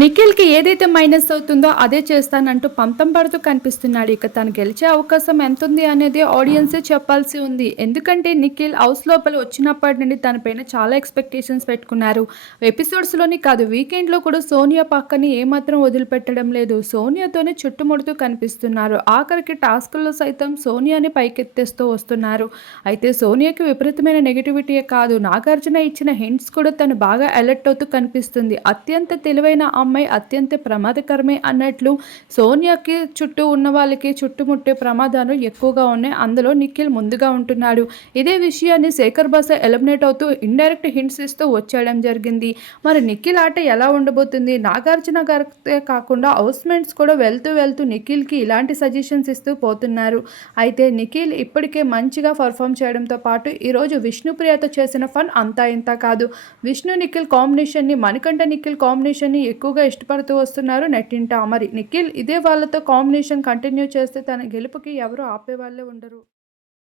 నిఖిల్కి ఏదైతే మైనస్ అవుతుందో అదే చేస్తానంటూ పంతం పడుతూ కనిపిస్తున్నాడు. ఇక తను గెలిచే అవకాశం ఎంత ఉంది అనేది ఆడియన్సే చెప్పాల్సి ఉంది. ఎందుకంటే నిఖిల్ హౌస్ లోపల వచ్చినప్పటి నుండి తనపైన చాలా ఎక్స్పెక్టేషన్స్ పెట్టుకున్నారు. ఎపిసోడ్స్లోని కాదు వీకెండ్లో కూడా సోనియా పక్కని ఏమాత్రం వదిలిపెట్టడం లేదు. సోనియాతోనే చుట్టుముడుతూ కనిపిస్తున్నారు. ఆఖరికి టాస్క్లో సైతం సోనియాని పైకెత్తేస్తూ వస్తున్నారు. అయితే సోనియాకి విపరీతమైన నెగిటివిటీయే కాదు. నాగార్జున ఇచ్చిన హింట్స్ కూడా తను బాగా అలర్ట్ అవుతూ కనిపిస్తుంది. అత్యంత తెలివైన అమ్మాయి అత్యంత ప్రమాదకరమే అన్నట్లు సోనియాకి చుట్టూ ఉన్న వాళ్ళకి చుట్టుముట్టే ప్రమాదాలు ఎక్కువగా ఉన్నాయి. అందులో నిఖిల్ ముందుగా ఉంటున్నాడు. ఇదే విషయాన్ని శేఖర్ బాస ఎలిమినేట్ అవుతూ ఇండైరెక్ట్ హింట్స్ ఇస్తూ వచ్చేయడం జరిగింది. మరి నిఖిల్ ఆట ఎలా ఉండబోతుంది? నాగార్జున గారితే కాకుండా హౌస్మెంట్స్ కూడా వెళ్తూ వెళ్తూ నిఖిల్కి ఇలాంటి సజెషన్స్ ఇస్తూ పోతున్నారు. అయితే నిఖిల్ ఇప్పటికే మంచిగా పర్ఫామ్ చేయడంతో పాటు ఈరోజు విష్ణుప్రియతో చేసిన ఫన్ అంతా ఇంత కాదు. విష్ణు నిఖిల్ కాంబినేషన్ని మణికంఠ నిఖిల్ కాంబినేషన్ని ఎక్కువగా ఇష్టపడుతూ వస్తున్నారు నెట్టింట అమరి. నిఖిల్ ఇదే వాళ్ళతో కాంబినేషన్ కంటిన్యూ చేస్తే తన గెలుపుకి ఎవరు ఆపేవాళ్ళే ఉండరు.